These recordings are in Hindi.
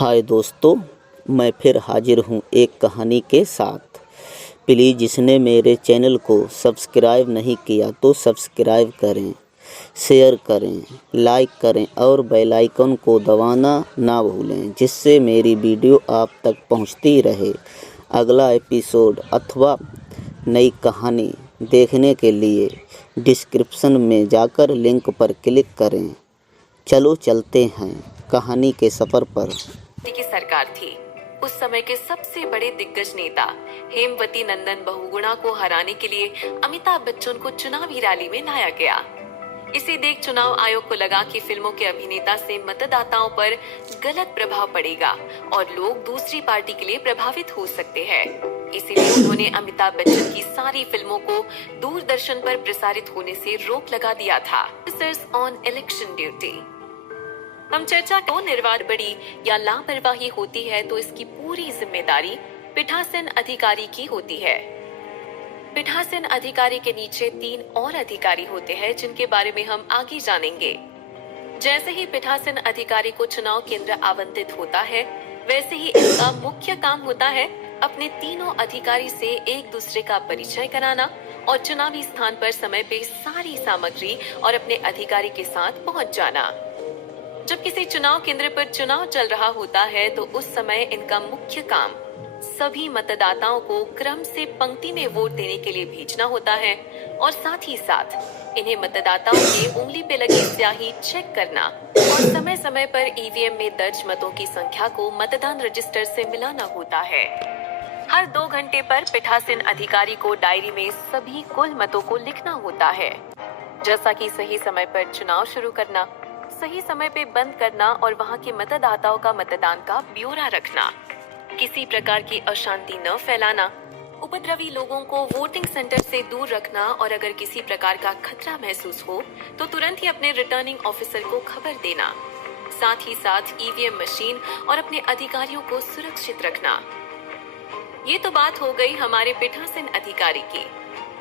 हाय दोस्तों, मैं फिर हाजिर हूँ एक कहानी के साथ। प्लीज़ जिसने मेरे चैनल को सब्सक्राइब नहीं किया तो सब्सक्राइब करें, शेयर करें, लाइक करें और बेल आइकन को दबाना ना भूलें, जिससे मेरी वीडियो आप तक पहुँचती रहे। अगला एपिसोड अथवा नई कहानी देखने के लिए डिस्क्रिप्शन में जाकर लिंक पर क्लिक करें। चलो चलते हैं कहानी के सफ़र पर। की सरकार थी। उस समय के सबसे बड़े दिग्गज नेता हेमवती नंदन बहुगुणा को हराने के लिए अमिताभ बच्चन को चुनावी रैली में लाया गया। इसे देख चुनाव आयोग को लगा कि फिल्मों के अभिनेता से मतदाताओं पर गलत प्रभाव पड़ेगा और लोग दूसरी पार्टी के लिए प्रभावित हो सकते हैं। इसीलिए उन्होंने अमिताभ बच्चन की सारी फिल्मों को दूरदर्शन पर प्रसारित होने से रोक लगा दिया था। On election duty. हम चर्चा को निर्वाध बड़ी या लापरवाही होती है तो इसकी पूरी जिम्मेदारी पीठासीन अधिकारी की होती है। पीठासीन अधिकारी के नीचे 3 और अधिकारी होते हैं जिनके बारे में हम आगे जानेंगे। जैसे ही पीठासीन अधिकारी को चुनाव केंद्र आवंटित होता है, वैसे ही इनका मुख्य काम होता है अपने तीनों अधिकारी से एक दूसरे का परिचय कराना और चुनावी स्थान पर समय पे सारी सामग्री और अपने अधिकारी के साथ पहुंच जाना। जब किसी चुनाव केंद्र पर चुनाव चल रहा होता है तो उस समय इनका मुख्य काम सभी मतदाताओं को क्रम से पंक्ति में वोट देने के लिए भेजना होता है और साथ ही साथ इन्हें मतदाताओं के उंगली पे लगी स्याही चेक करना और समय समय पर ईवीएम में दर्ज मतों की संख्या को मतदान रजिस्टर से मिलाना होता है। हर 2 घंटे पर पीठासीन अधिकारी को डायरी में सभी कुल मतों को लिखना होता है, जैसा कि सही समय पर चुनाव शुरू करना, सही समय पे बंद करना और वहाँ के मतदाताओं का मतदान का ब्यौरा रखना, किसी प्रकार की अशांति न फैलाना, उपद्रवी लोगों को वोटिंग सेंटर से दूर रखना और अगर किसी प्रकार का खतरा महसूस हो तो तुरंत ही अपने रिटर्निंग ऑफिसर को खबर देना। साथ ही साथ ईवीएम मशीन और अपने अधिकारियों को सुरक्षित रखना। ये तो बात हो गई हमारे पीठासीन अधिकारी की।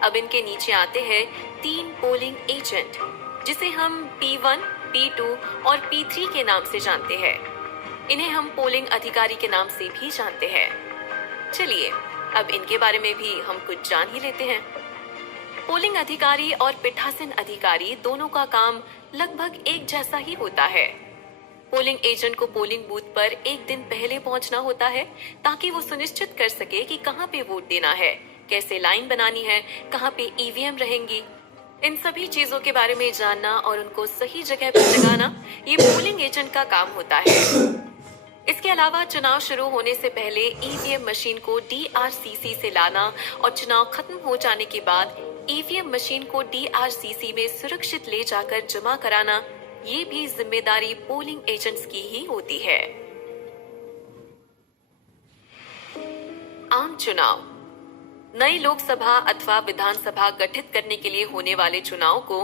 अब इनके नीचे आते हैं 3 पोलिंग एजेंट, जिसे हम P1, P2 और P3 के नाम से जानते हैं। इन्हें हम पोलिंग अधिकारी के नाम से भी जानते हैं। चलिए अब इनके बारे में भी हम कुछ जान ही लेते हैं। पोलिंग अधिकारी और पीठासीन अधिकारी दोनों का काम लगभग एक जैसा ही होता है। पोलिंग एजेंट को पोलिंग बूथ पर एक दिन पहले पहुंचना होता है ताकि वो सुनिश्चित कर सके कि कहाँ पे वोट देना है, कैसे लाइन बनानी है, कहाँ पे ईवीएम रहेंगी। इन सभी चीजों के बारे में जानना और उनको सही जगह पर लगाना ये पोलिंग एजेंट का काम होता है। इसके अलावा चुनाव शुरू होने से पहले ईवीएम मशीन को DRCC से लाना और चुनाव खत्म हो जाने के बाद ईवीएम मशीन को DRCC में सुरक्षित ले जाकर जमा कराना, ये भी जिम्मेदारी पोलिंग एजेंट्स की ही होती है। आम चुनाव। नई लोकसभा अथवा विधानसभा गठित करने के लिए होने वाले चुनाव को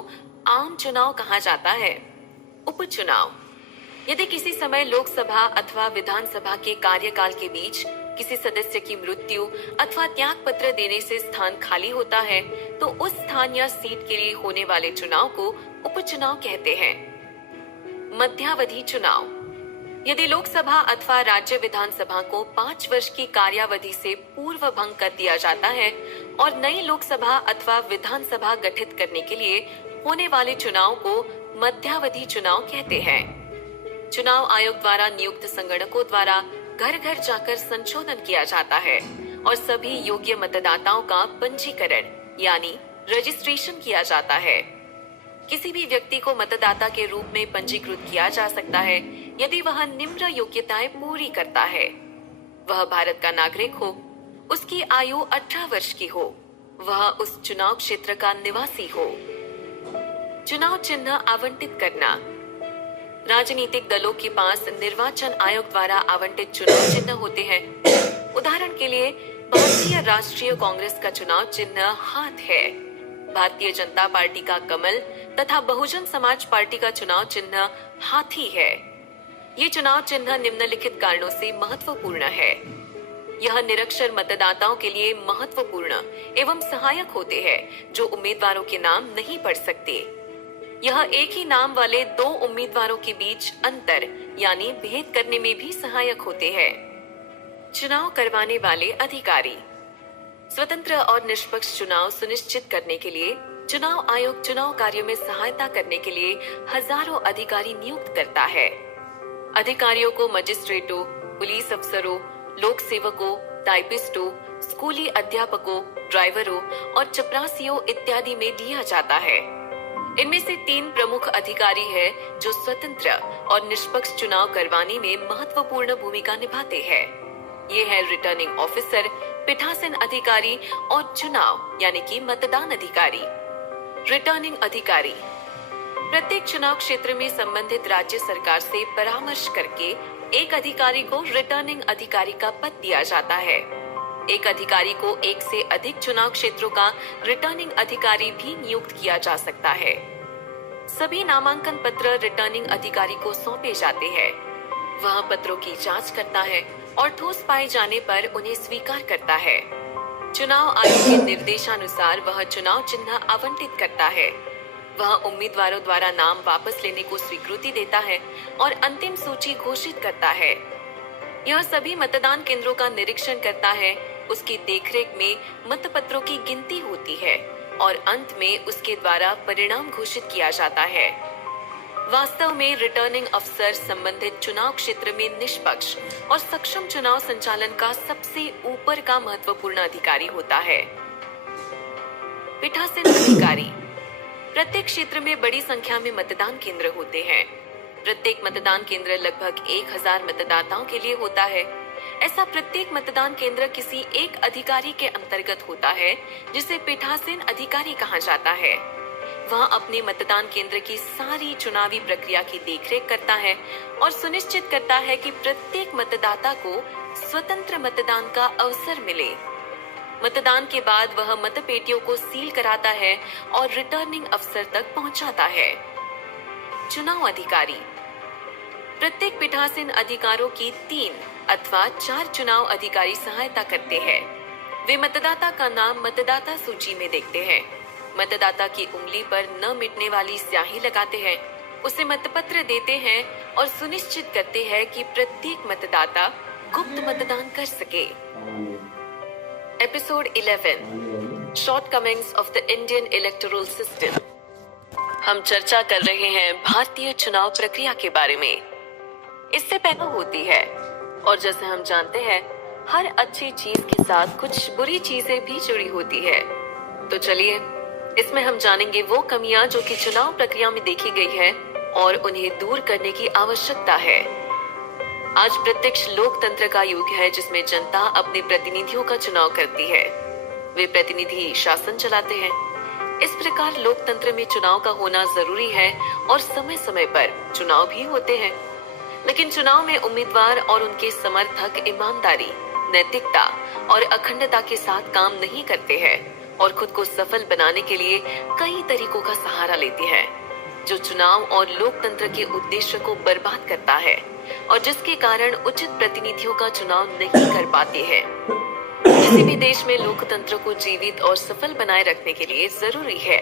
आम चुनाव कहा जाता है। उपचुनाव। यदि किसी समय लोकसभा अथवा विधानसभा के कार्यकाल के बीच किसी सदस्य की मृत्यु अथवा त्याग पत्र देने से स्थान खाली होता है तो उस स्थान या सीट के लिए होने वाले चुनाव को उपचुनाव कहते हैं। मध्यावधि चुनाव। यदि लोकसभा अथवा राज्य विधानसभा को 5 वर्ष की कार्यावधि से पूर्व भंग कर दिया जाता है और नई लोकसभा अथवा विधानसभा गठित करने के लिए होने वाले चुनाव को मध्यावधि चुनाव कहते हैं। चुनाव आयोग द्वारा नियुक्त संगणकों द्वारा घर घर जाकर संशोधन किया जाता है और सभी योग्य मतदाताओं का पंजीकरण यानी रजिस्ट्रेशन किया जाता है। किसी भी व्यक्ति को मतदाता के रूप में पंजीकृत किया जा सकता है यदि वह निम्न योग्यताएं पूरी करता है। वह भारत का नागरिक हो, उसकी आयु 18 वर्ष की हो, वह उस चुनाव क्षेत्र का निवासी हो। चुनाव चिन्ह आवंटित करना। राजनीतिक दलों के पास निर्वाचन आयोग द्वारा आवंटित चुनाव चिन्ह होते हैं। उदाहरण के लिए भारतीय राष्ट्रीय कांग्रेस का चुनाव चिन्ह हाथ है, भारतीय जनता पार्टी का कमल तथा बहुजन समाज पार्टी का चुनाव चिन्ह हाथी है। ये चुनाव चिन्ह निम्नलिखित कारणों से महत्वपूर्ण है। यह निरक्षर मतदाताओं के लिए महत्वपूर्ण एवं सहायक होते हैं जो उम्मीदवारों के नाम नहीं पढ़ सकते। यह एक ही नाम वाले दो उम्मीदवारों के बीच अंतर यानी भेद करने में भी सहायक होते हैं। चुनाव करवाने वाले अधिकारी। स्वतंत्र और निष्पक्ष चुनाव सुनिश्चित करने के लिए चुनाव आयोग चुनाव कार्य में सहायता करने के लिए हजारों अधिकारी नियुक्त करता है। अधिकारियों को मजिस्ट्रेटों, पुलिस अफसरों, लोक सेवकों, टाइपिस्टों, स्कूली अध्यापकों, ड्राइवरों और चपरासियों इत्यादि में लिया जाता है। इनमें से 3 प्रमुख अधिकारी हैं जो स्वतंत्र और निष्पक्ष चुनाव करवाने में महत्वपूर्ण भूमिका निभाते हैं। ये है रिटर्निंग ऑफिसर, पीठासीन अधिकारी और चुनाव यानी कि मतदान अधिकारी। रिटर्निंग अधिकारी प्रत्येक चुनाव क्षेत्र में संबंधित राज्य सरकार से परामर्श करके एक अधिकारी को रिटर्निंग अधिकारी का पद दिया जाता है। एक अधिकारी को एक से अधिक चुनाव क्षेत्रों का रिटर्निंग अधिकारी भी नियुक्त किया जा सकता है। सभी नामांकन पत्र रिटर्निंग अधिकारी को सौंपे जाते हैं। वह पत्रों की जांच करता है और ठोस पाए जाने पर उन्हें स्वीकार करता है। चुनाव आयोग के निर्देशानुसार वह चुनाव चिन्ह आवंटित करता है। वह उम्मीदवारों द्वारा नाम वापस लेने को स्वीकृति देता है और अंतिम सूची घोषित करता है। यह सभी मतदान केंद्रों का निरीक्षण करता है। उसकी देखरेख में मतपत्रों की गिनती होती है और अंत में उसके द्वारा परिणाम घोषित किया जाता है। वास्तव में रिटर्निंग अफसर संबंधित चुनाव क्षेत्र में निष्पक्ष और सक्षम चुनाव संचालन का सबसे ऊपर का महत्वपूर्ण अधिकारी होता है। पीठासीन अधिकारी प्रत्येक क्षेत्र में बड़ी संख्या में मतदान केंद्र होते हैं। प्रत्येक मतदान केंद्र लगभग 1000 मतदाताओं के लिए होता है। ऐसा प्रत्येक मतदान केंद्र किसी एक अधिकारी के अंतर्गत होता है जिसे पीठासीन अधिकारी कहा जाता है। वह अपने मतदान केंद्र की सारी चुनावी प्रक्रिया की देखरेख करता है और सुनिश्चित करता है कि प्रत्येक मतदाता को स्वतंत्र मतदान का अवसर मिले। मतदान के बाद वह मतपेटियों को सील कराता है और रिटर्निंग अफसर तक पहुंचाता है। चुनाव अधिकारी प्रत्येक पीठासीन अधिकारों की 3 अथवा 4 चुनाव अधिकारी सहायता करते हैं। वे मतदाता का नाम मतदाता सूची में देखते हैं, मतदाता की उंगली पर न मिटने वाली स्याही लगाते हैं, उसे मतपत्र देते हैं और सुनिश्चित करते हैं कि प्रत्येक मतदाता गुप्त मतदान कर सके। Episode 11 shortcomings of the Indian electoral system. हम चर्चा कर रहे हैं भारतीय चुनाव प्रक्रिया के बारे में। इससे पहले होती है और जैसे हम जानते हैं हर अच्छी चीज के साथ कुछ बुरी चीजें भी जुड़ी होती है। तो चलिए इसमें हम जानेंगे वो कमियां जो कि चुनाव प्रक्रिया में देखी गई है और उन्हें दूर करने की आवश्यकता है। आज प्रत्यक्ष लोकतंत्र का युग है जिसमें जनता अपने प्रतिनिधियों का चुनाव करती है। वे प्रतिनिधि शासन चलाते हैं। इस प्रकार लोकतंत्र में चुनाव का होना जरूरी है और समय समय पर चुनाव भी होते हैं। लेकिन चुनाव में उम्मीदवार और उनके समर्थक ईमानदारी, नैतिकता और अखंडता के साथ काम नहीं करते हैं और खुद को सफल बनाने के लिए कई तरीकों का सहारा लेते हैं, जो चुनाव और लोकतंत्र के उद्देश्य को बर्बाद करता है और जिसके कारण उचित प्रतिनिधियों का चुनाव नहीं कर पाते हैं। किसी भी देश में लोकतंत्र को जीवित और सफल बनाए रखने के लिए जरूरी है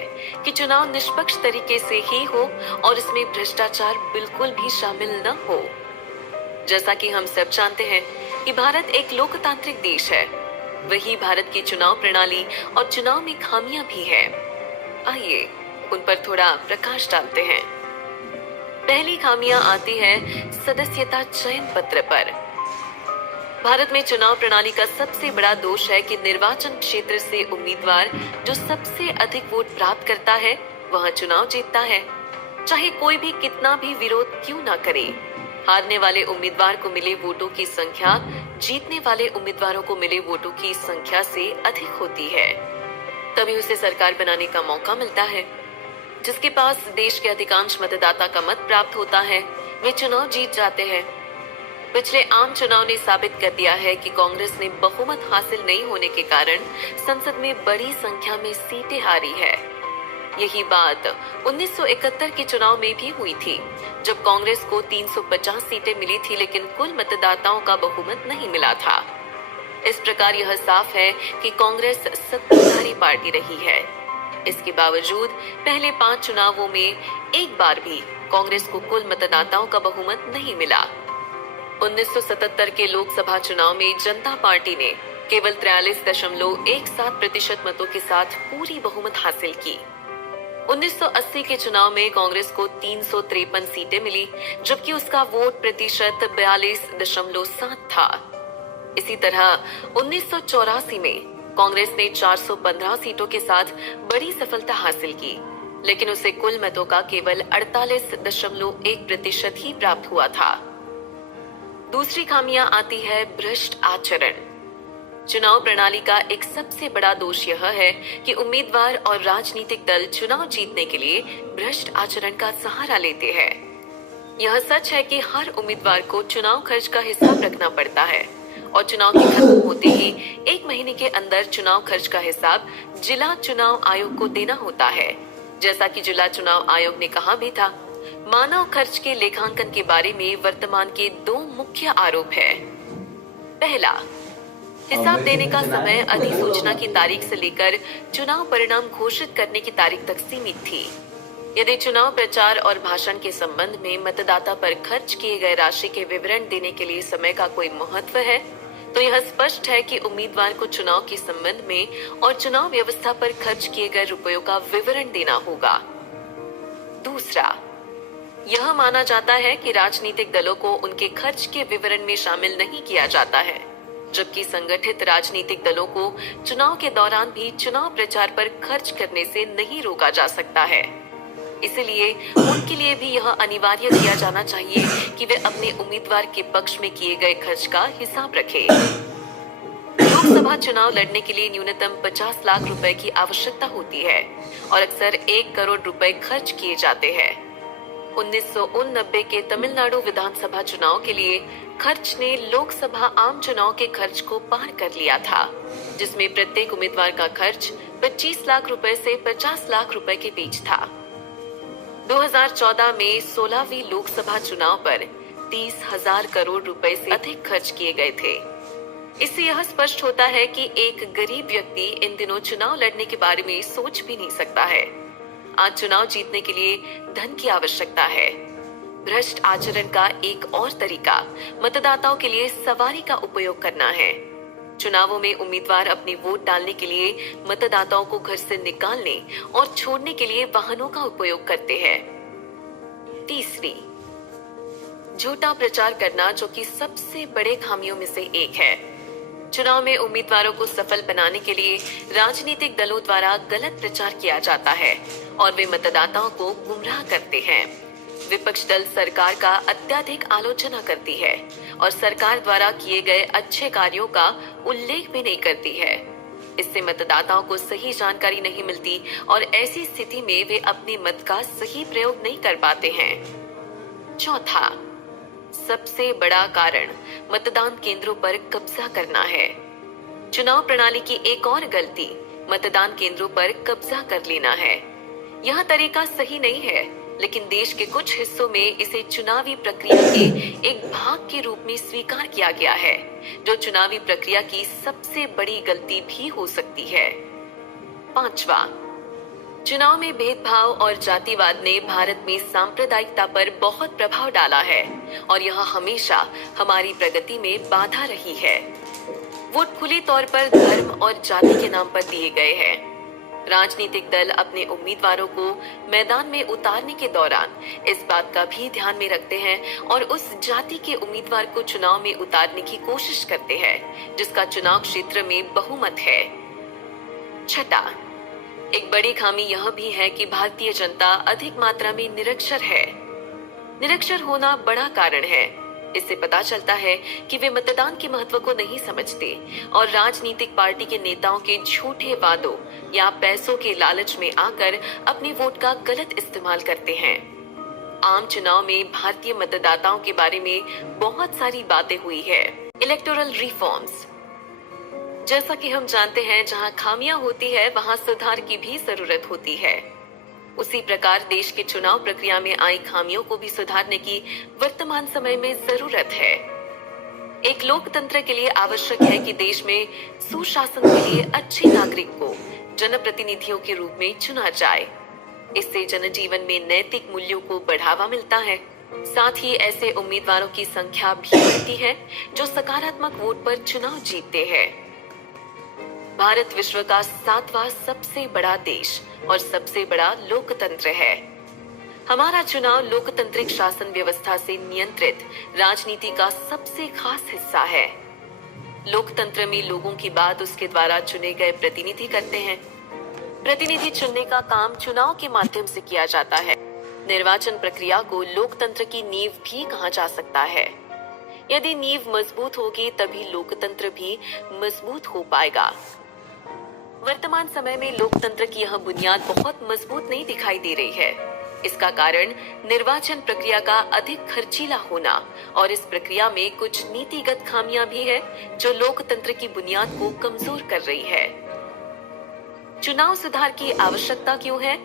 कि चुनाव निष्पक्ष तरीके से ही हो और इसमें भ्रष्टाचार बिल्कुल भी शामिल न हो। जैसा कि हम सब जानते हैं कि भारत एक लोकतांत्रिक देश है, वही भारत की चुनाव प्रणाली और चुनाव में खामियां भी है। आइए उन पर थोड़ा प्रकाश डालते हैं। पहली खामियां आती है सदस्यता चयन पत्र पर। भारत में चुनाव प्रणाली का सबसे बड़ा दोष है कि निर्वाचन क्षेत्र से उम्मीदवार जो सबसे अधिक वोट प्राप्त करता है वह चुनाव जीतता है, चाहे कोई भी कितना भी विरोध क्यों ना करे। हारने वाले उम्मीदवार को मिले वोटों की संख्या जीतने वाले उम्मीदवारों को मिले वोटों की संख्या से अधिक होती है। तभी उसे सरकार बनाने का मौका मिलता है। जिसके पास देश के अधिकांश मतदाता का मत प्राप्त होता है वे चुनाव जीत जाते हैं। पिछले आम चुनाव ने साबित कर दिया है कि कांग्रेस ने बहुमत हासिल नहीं होने के कारण संसद में बड़ी संख्या में सीटें हारी है। यही बात 1971 के चुनाव में भी हुई थी, जब कांग्रेस को 350 सीटें मिली थी लेकिन कुल मतदाताओं का बहुमत नहीं मिला था। इस प्रकार यह साफ है कि कांग्रेस सत्ताधारी पार्टी रही है। इसके बावजूद पहले 5 चुनावों में एक बार भी कांग्रेस को कुल मतदाताओं का बहुमत नहीं मिला। 1977 के लोकसभा चुनाव में जनता पार्टी ने केवल 43.17% मतों के साथ पूरी बहुमत हासिल की। 1980 के चुनाव में कांग्रेस को 353 सीटें मिली, जबकि उसका वोट प्रतिशत 42.7 था। इसी तरह 1984 में कांग्रेस ने 415 सीटों के साथ बड़ी सफलता हासिल की, लेकिन उसे कुल मतों का केवल 48.1% ही प्राप्त हुआ था। दूसरी खामियां आती है भ्रष्ट आचरण। चुनाव प्रणाली का एक सबसे बड़ा दोष यह है कि उम्मीदवार और राजनीतिक दल चुनाव जीतने के लिए भ्रष्ट आचरण का सहारा लेते हैं। यह सच है कि हर उम्मीदवार को चुनाव खर्च का हिसाब रखना पड़ता है और चुनाव के खत्म होते ही 1 महीने के अंदर चुनाव खर्च का हिसाब जिला चुनाव आयोग को देना होता है। जैसा कि जिला चुनाव आयोग ने कहा भी था, मानव खर्च के लेखांकन के बारे में वर्तमान के 2 मुख्य आरोप है। पहला, हिसाब देने का समय अधिसूचना की तारीख से लेकर चुनाव परिणाम घोषित करने की तारीख तक सीमित थी। यदि चुनाव प्रचार और भाषण के संबंध में मतदाता पर खर्च किए गए राशि के विवरण देने के लिए समय का कोई महत्व है, तो यह स्पष्ट है कि उम्मीदवार को चुनाव के संबंध में और चुनाव व्यवस्था पर खर्च किए गए रुपयों का विवरण देना होगा। दूसरा, यह माना जाता है कि राजनीतिक दलों को उनके खर्च के विवरण में शामिल नहीं किया जाता है, जबकि संगठित राजनीतिक दलों को चुनाव के दौरान भी चुनाव प्रचार पर खर्च करने से नहीं रोका जा सकता है। इसलिए उनके लिए भी यह अनिवार्य किया जाना चाहिए कि वे अपने उम्मीदवार के पक्ष में किए गए खर्च का हिसाब रखें। लोकसभा चुनाव लड़ने के लिए न्यूनतम 50 लाख रुपए की आवश्यकता होती है और अक्सर 1 करोड़ रुपए खर्च किए जाते हैं। 1989 के तमिलनाडु विधानसभा चुनाव के लिए खर्च ने लोकसभा आम चुनाव के खर्च को पार कर लिया था, जिसमें प्रत्येक उम्मीदवार का खर्च 25 लाख रुपए से 50 लाख रुपए के बीच था। 2014 में 16वीं लोकसभा चुनाव पर 30,000 करोड़ रुपए से अधिक खर्च किए गए थे। इससे यह स्पष्ट होता है कि एक गरीब व्यक्ति इन दिनों चुनाव लड़ने के बारे में सोच भी नहीं सकता है। आज चुनाव जीतने के लिए धन की आवश्यकता है। भ्रष्ट आचरण का एक और तरीका मतदाताओं के लिए सवारी का उपयोग करना है। चुनावों में उम्मीदवार अपनी वोट डालने के लिए मतदाताओं को घर से निकालने और छोड़ने के लिए वाहनों का उपयोग करते हैं। तीसरी, झूठा प्रचार करना, जो कि सबसे बड़े खामियों में से एक है। चुनाव में उम्मीदवारों को सफल बनाने के लिए राजनीतिक दलों द्वारा गलत प्रचार किया जाता है और वे मतदाताओं को गुमराह करते हैं। विपक्ष दल सरकार का अत्यधिक आलोचना करती है और सरकार द्वारा किए गए अच्छे कार्यों का उल्लेख भी नहीं करती है। इससे मतदाताओं को सही जानकारी नहीं मिलती और ऐसी स्थिति में वे अपने मत का सही प्रयोग नहीं कर पाते हैं। चौथा, सबसे बड़ा कारण मतदान केंद्रों पर कब्जा करना है। चुनाव प्रणाली की एक और गलती मतदान केंद्रों पर कब्जा कर लेना है। यह तरीका सही नहीं है, लेकिन देश के कुछ हिस्सों में इसे चुनावी प्रक्रिया के एक भाग के रूप में स्वीकार किया गया है, जो चुनावी प्रक्रिया की सबसे बड़ी गलती भी हो सकती है। पांचवा, चुनाव में भेदभाव और जातिवाद ने भारत में सांप्रदायिकता पर बहुत प्रभाव डाला है और यह हमेशा हमारी प्रगति में बाधा रही है। वोट खुले तौर पर धर्म और जाति के नाम पर दिए गए हैं। राजनीतिक दल अपने उम्मीदवारों को मैदान में उतारने के दौरान इस बात का भी ध्यान में रखते हैं और उस जाति के उम्मीदवार को चुनाव में उतारने की कोशिश करते हैं जिसका चुनाव क्षेत्र में बहुमत है। छठा, एक बड़ी खामी यह भी है कि भारतीय जनता अधिक मात्रा में निरक्षर है। निरक्षर होना बड़ा कारण है। इससे पता चलता है कि वे मतदान के महत्व को नहीं समझते और राजनीतिक पार्टी के नेताओं के झूठे वादों या पैसों के लालच में आकर अपने वोट का गलत इस्तेमाल करते हैं। आम चुनाव में भारतीय मतदाताओं के बारे में बहुत सारी बातें हुई है। इलेक्टोरल रिफॉर्म्स, जैसा कि हम जानते हैं, जहां खामियां होती है वहां सुधार की भी जरूरत होती है। उसी प्रकार देश के चुनाव प्रक्रिया में आई खामियों को भी सुधारने की वर्तमान समय में जरूरत है। एक लोकतंत्र के लिए आवश्यक है कि देश में सुशासन के लिए अच्छे नागरिक को जनप्रतिनिधियों के रूप में चुना जाए। इससे जनजीवन में नैतिक मूल्यों को बढ़ावा मिलता है। साथ ही ऐसे उम्मीदवारों की संख्या भी बढ़ती है जो सकारात्मक वोट पर चुनाव जीतते हैं। भारत विश्व का 7वां सबसे बड़ा देश और सबसे बड़ा लोकतंत्र है। हमारा चुनाव लोकतांत्रिक शासन व्यवस्था से नियंत्रित राजनीति का सबसे खास हिस्सा है। लोकतंत्र में लोगों की बात उसके द्वारा चुने गए प्रतिनिधि करते हैं। प्रतिनिधि चुनने का काम चुनाव के माध्यम से किया जाता है। निर्वाचन प्रक्रिया को लोकतंत्र की नींव भी कहा जा सकता है। यदि नींव मजबूत होगी तभी लोकतंत्र भी मजबूत हो पाएगा। वर्तमान समय में लोकतंत्र की यह बुनियाद बहुत मजबूत नहीं दिखाई दे रही है। इसका कारण निर्वाचन प्रक्रिया का अधिक खर्चीला होना और इस प्रक्रिया में कुछ नीतिगत खामियां भी है जो लोकतंत्र की बुनियाद को कमजोर कर रही है। चुनाव सुधार की आवश्यकता क्यों है?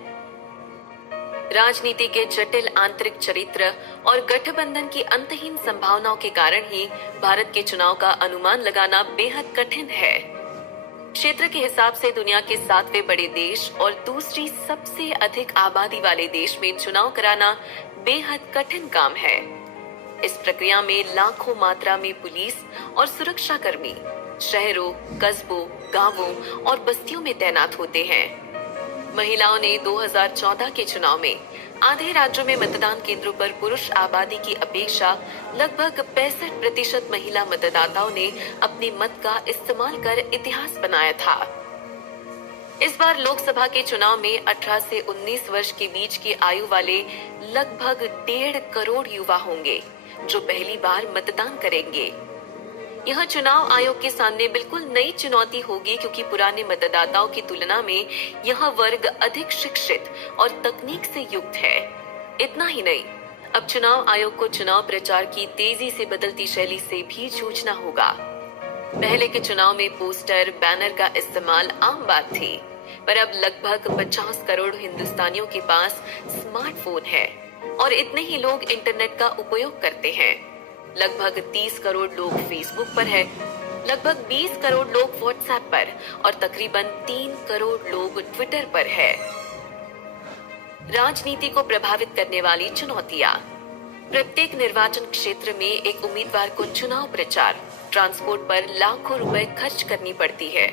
राजनीति के जटिल आंतरिक चरित्र और गठबंधन की अंतहीन संभावनाओं के कारण ही भारत के चुनाव का अनुमान लगाना बेहद कठिन है। क्षेत्र के हिसाब से दुनिया के 7वें बड़े देश और दूसरी सबसे अधिक आबादी वाले देश में चुनाव कराना बेहद कठिन काम है। इस प्रक्रिया में लाखों मात्रा में पुलिस और सुरक्षा कर्मी शहरों, कस्बों, गांवों और बस्तियों में तैनात होते हैं। महिलाओं ने 2014 के चुनाव में आधे राज्यों में मतदान केंद्रों पर पुरुष आबादी की अपेक्षा लगभग 65% महिला मतदाताओं ने अपने मत का इस्तेमाल कर इतिहास बनाया था। इस बार लोकसभा के चुनाव में 18 से 19 वर्ष के बीच की आयु वाले लगभग 1.5 करोड़ युवा होंगे जो पहली बार मतदान करेंगे। यह चुनाव आयोग के सामने बिल्कुल नई चुनौती होगी क्योंकि पुराने मतदाताओं की तुलना में यह वर्ग अधिक शिक्षित और तकनीक से युक्त है। इतना ही नहीं, अब चुनाव आयोग को चुनाव प्रचार की तेजी से बदलती शैली से भी जूझना होगा। पहले के चुनाव में पोस्टर, बैनर का इस्तेमाल आम बात थी, पर अब लगभग 50 करोड़ हिंदुस्तानियों के पास स्मार्टफोन है और इतने ही लोग इंटरनेट का उपयोग करते हैं। लगभग 30 करोड़ लोग फेसबुक पर है, लगभग 20 करोड़ लोग व्हाट्सएप पर और तकरीबन 3 करोड़ लोग ट्विटर पर है। राजनीति को प्रभावित करने वाली चुनौतियां। प्रत्येक निर्वाचन क्षेत्र में एक उम्मीदवार को चुनाव प्रचार, ट्रांसपोर्ट पर लाखों रुपए खर्च करनी पड़ती है।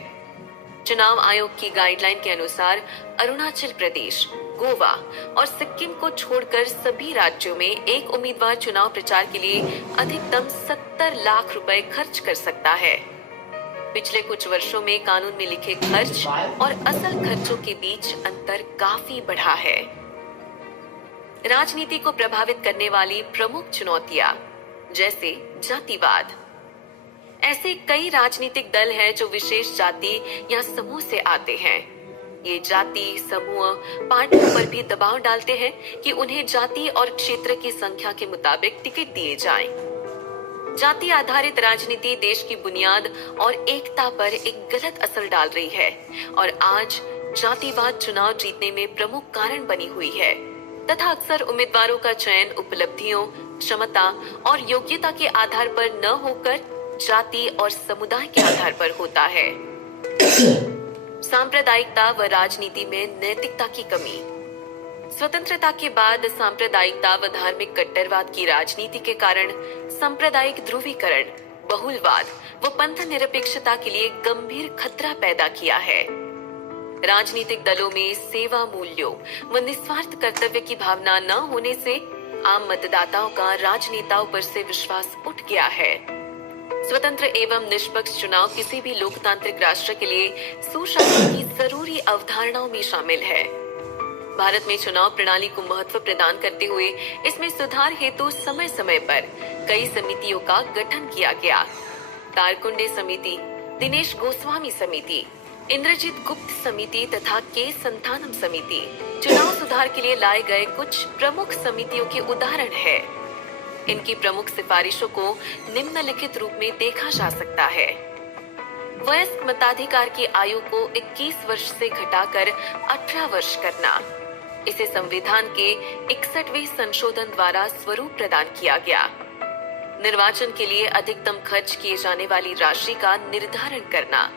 चुनाव आयोग की गाइडलाइन के अनुसार अरुणाचल प्रदेश, गोवा और सिक्किम को छोड़कर सभी राज्यों में एक उम्मीदवार चुनाव प्रचार के लिए अधिकतम 70 लाख रुपए खर्च कर सकता है। पिछले कुछ वर्षों में कानून में लिखे खर्च और असल खर्चों के बीच अंतर काफी बढ़ा है। राजनीति को प्रभावित करने वाली प्रमुख चुनौतियां जैसे जातिवाद। ऐसे कई राजनीतिक दल हैं जो विशेष जाति या समूह से आते हैं। ये जाति समूह पार्टियों पर भी दबाव डालते हैं कि उन्हें जाति और क्षेत्र की संख्या के मुताबिक टिकट दिए जाएं। जाति आधारित राजनीति देश की बुनियाद और एकता पर एक गलत असर डाल रही है और आज जातिवाद चुनाव जीतने में प्रमुख कारण बनी हुई है तथा अक्सर उम्मीदवारों का चयन उपलब्धियों, क्षमता और योग्यता के आधार पर न होकर जाति और समुदाय के आधार पर होता है। सांप्रदायिकता व राजनीति में नैतिकता की कमी। स्वतंत्रता के बाद सांप्रदायिकता व धार्मिक कट्टरवाद की राजनीति के कारण सांप्रदायिक ध्रुवीकरण, बहुलवाद व पंथ निरपेक्षता के लिए गंभीर खतरा पैदा किया है। राजनीतिक दलों में सेवा मूल्यों व निस्वार्थ कर्तव्य की भावना न होने से आम मतदाताओं का राजनेताओं पर से विश्वास उठ गया है। स्वतंत्र एवं निष्पक्ष चुनाव किसी भी लोकतांत्रिक राष्ट्र के लिए सुशासन की जरूरी अवधारणाओं में शामिल है। भारत में चुनाव प्रणाली को महत्व प्रदान करते हुए इसमें सुधार हेतु समय समय पर कई समितियों का गठन किया गया। तारकुंडे समिति, दिनेश गोस्वामी समिति, इंद्रजीत गुप्त समिति तथा के संतानम समिति चुनाव सुधार के लिए लाए गए कुछ प्रमुख समितियों के उदाहरण है। इनकी प्रमुख सिफारिशों को निम्नलिखित रूप में देखा जा सकता है। वयस्क मताधिकार की आयु को 21 वर्ष से घटाकर 18 वर्ष करना। इसे संविधान के 61वें संशोधन द्वारा स्वरूप प्रदान किया गया। निर्वाचन के लिए अधिकतम खर्च किए जाने वाली राशि का निर्धारण करना।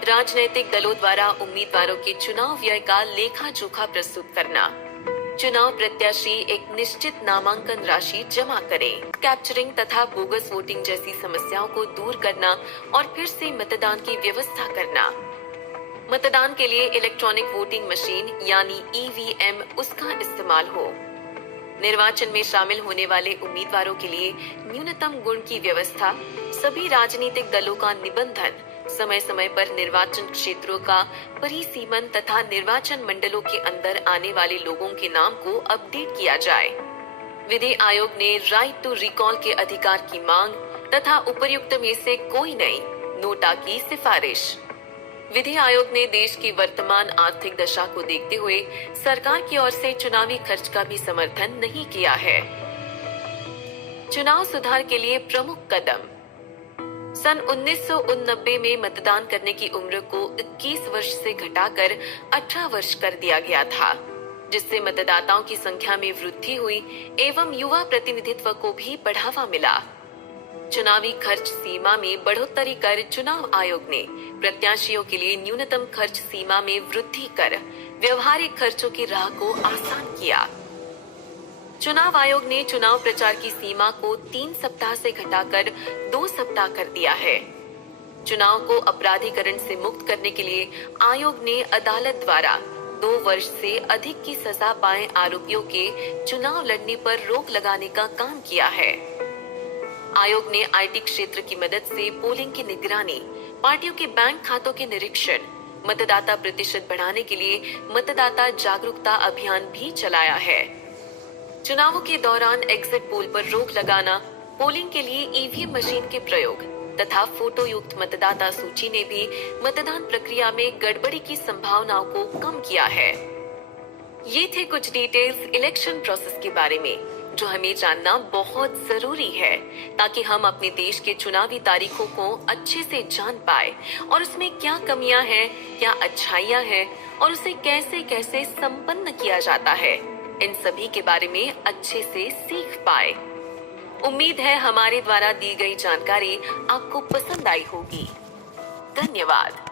राजनीतिक दलों द्वारा उम्मीदवारों के चुनाव व्यय का लेखा जोखा प्रस्तुत करना, चुनाव प्रत्याशी एक निश्चित नामांकन राशि जमा करें, कैप्चरिंग तथा बोगस वोटिंग जैसी समस्याओं को दूर करना और फिर से मतदान की व्यवस्था करना, मतदान के लिए इलेक्ट्रॉनिक वोटिंग मशीन यानी ईवीएम उसका इस्तेमाल हो, निर्वाचन में शामिल होने वाले उम्मीदवारों के लिए न्यूनतम गुण की व्यवस्था, सभी राजनीतिक दलों का निबंधन, समय समय पर निर्वाचन क्षेत्रों का परिसीमन तथा निर्वाचन मंडलों के अंदर आने वाले लोगों के नाम को अपडेट किया जाए। विधि आयोग ने राइट टू रिकॉल के अधिकार की मांग तथा उपर्युक्त में से कोई नहीं, नोटा की सिफारिश। विधि आयोग ने देश की वर्तमान आर्थिक दशा को देखते हुए सरकार की ओर से चुनावी खर्च का भी समर्थन नहीं किया है। चुनाव सुधार के लिए प्रमुख कदम। सन 1989 में मतदान करने की उम्र को 21 वर्ष से घटाकर 18 वर्ष कर दिया गया था, जिससे मतदाताओं की संख्या में वृद्धि हुई एवं युवा प्रतिनिधित्व को भी बढ़ावा मिला। चुनावी खर्च सीमा में बढ़ोतरी कर चुनाव आयोग ने प्रत्याशियों के लिए न्यूनतम खर्च सीमा में वृद्धि कर व्यवहारिक खर्चों की राह को आसान किया। चुनाव आयोग ने चुनाव प्रचार की सीमा को 3 सप्ताह से घटाकर 2 सप्ताह कर दिया है। चुनाव को अपराधीकरण से मुक्त करने के लिए आयोग ने अदालत द्वारा 2 वर्ष से अधिक की सजा पाए आरोपियों के चुनाव लड़ने पर रोक लगाने का काम किया है। आयोग ने आईटी क्षेत्र की मदद से पोलिंग की निगरानी, पार्टियों के बैंक खातों के निरीक्षण, मतदाता प्रतिशत बढ़ाने के लिए मतदाता जागरूकता अभियान भी चलाया है। चुनावों के दौरान एग्जिट पोल पर रोक लगाना, पोलिंग के लिए ईवीएम मशीन के प्रयोग तथा फोटो युक्त मतदाता सूची ने भी मतदान प्रक्रिया में गड़बड़ी की संभावनाओं को कम किया है। ये थे कुछ डिटेल्स इलेक्शन प्रोसेस के बारे में जो हमें जानना बहुत जरूरी है, ताकि हम अपने देश के चुनावी तारीखों को अच्छे से जान पाए और उसमें क्या कमियां हैं, क्या अच्छाइयां हैं और उसे कैसे कैसे संपन्न किया जाता है, इन सभी के बारे में अच्छे से सीख पाए। उम्मीद है हमारे द्वारा दी गई जानकारी आपको पसंद आई होगी। धन्यवाद।